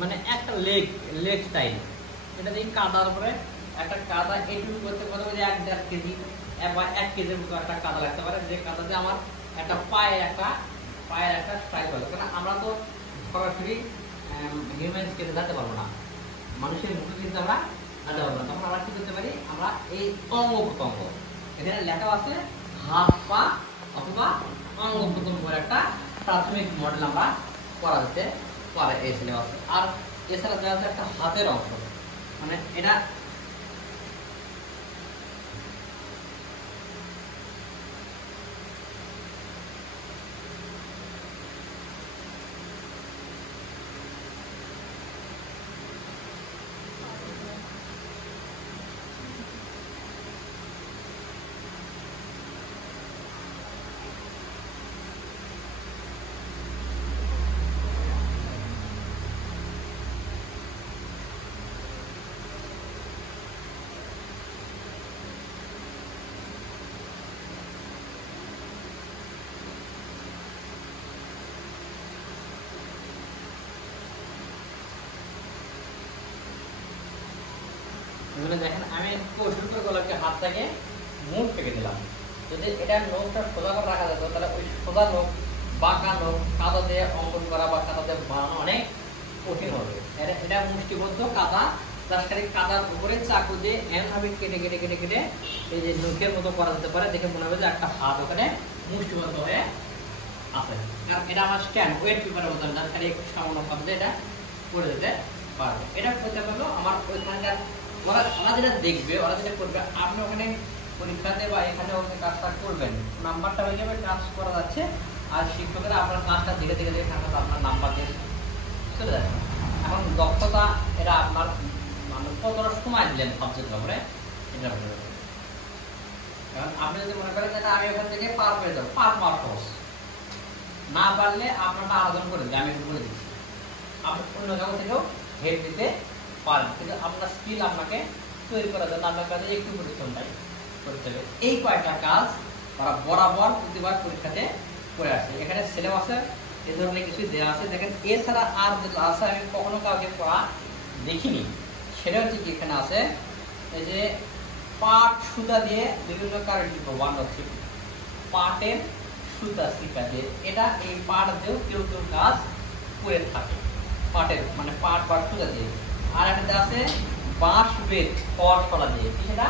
মানে একটা leg leg style, এটা দিয়ে কাদার উপরে একটা কাদা এইটুকু করতে পারবো যে 1-1.5 কেজি বা 1 কেজির মতো একটা কাদা লাগতে পারে, যে কাদাতে আমার একটা পায়ের একটা স্টাইল হবে। কারণ আমরা তো সরাসরি হিউম্যান স্কেলে যেতে পারবো না, মানুষের মুখে কিন্তু আমরা যেতে পারবো না। তখন আমরা কি করতে পারি, আমরা এই অঙ্গ প্রত্যঙ্গ এখানে লেখা আছে হাত পা অথবা অঙ্গ প্রত্যঙ্গের একটা প্রাথমিক মডেল আমরা করা যেতে পারে এই সিলেবাসে। আর এছাড়া দেওয়া আছে একটা হাতের অংশ, মানে এটা দেখেন আমি কৌশল করে গোলাপকে হাতটাকে মুখ থেকে দিলাম। যদি এটা নখটা সোজা করে রাখা যেত তাহলে ওই সোজা নখ বাঁকা নখ কাদা দিয়ে অঙ্কন করা বা কাদা দিয়ে বানানো অনেক কঠিন হবে। এটা মুষ্টিবদ্ধ কাদা, জাস্ট খালি কাদার উপরে চাকু দিয়ে এমনভাবে কেটে কেটে কেটে কেটে এই যে নখের মতো করা যেতে পারে, দেখে মনে হবে যে একটা হাত ওখানে মুষ্টিবদ্ধ হয়ে আছে। কারণ এটা আমার স্ট্যান্ড ওয়েট পেপারের মতো, জাস্ট খালি একটু সামান্য ভাবে এটা করে দিতে পারবে। এটা করতে পারলো আমার ওইখানকার ওরা যেটা দেখবে, ওরা যেটা করবে, আপনি ওখানে পরীক্ষাতে বা এখানে ওখানে কাজটা করবেন, নাম্বারটা হয়ে যাবে, কাজ করা যাচ্ছে। আর শিক্ষকেরা আপনার কাজটা ধীরে ধীরে ধীরে আপনার নাম্বার দিয়ে চলে যাচ্ছে। এখন দক্ষতা এটা আপনার মানে কতটা সময় দিলেন সাবজেক্ট ব্যাপারে, এটা কারণ আপনি যদি মনে করেন যে আমি ওখান থেকে পার করে যাবো, পার সহজ, না পারলে আপনারটা আবেদন করে দিই, আমি একটু বলে দিচ্ছি, আপনি অন্য জায়গা থেকেও হেল্প দিতে পারেন। কিন্তু আপনার স্কিল আপনাকে তৈরি করার জন্য আপনার কাছে একটু পরিশ্রমটাই করতে হবে। এই কয়েকটা কাজ তারা বরাবর প্রতিবার পরীক্ষাতে করে আসছে। এখানে সিলেবাসে এ ধরনের কিছু দেওয়া আছে, দেখেন এছাড়া আর যেটা আছে আমি কখনো কাউকে পড়া দেখিনি, সেটা হচ্ছে কি এখানে আছে এই যে পাট সুতা দিয়ে বিভিন্ন কারুশিল্প বান্ধব পাটের সুতা শিক্ষা দিয়ে, এটা এই পাট দিয়েও কেউ কেউ কাজ করে থাকে, পাটের মানে পাট বা সুতা দিয়ে। আর একটা আছে বাঁশ বেত খড় ছড়া দিয়ে, সেটা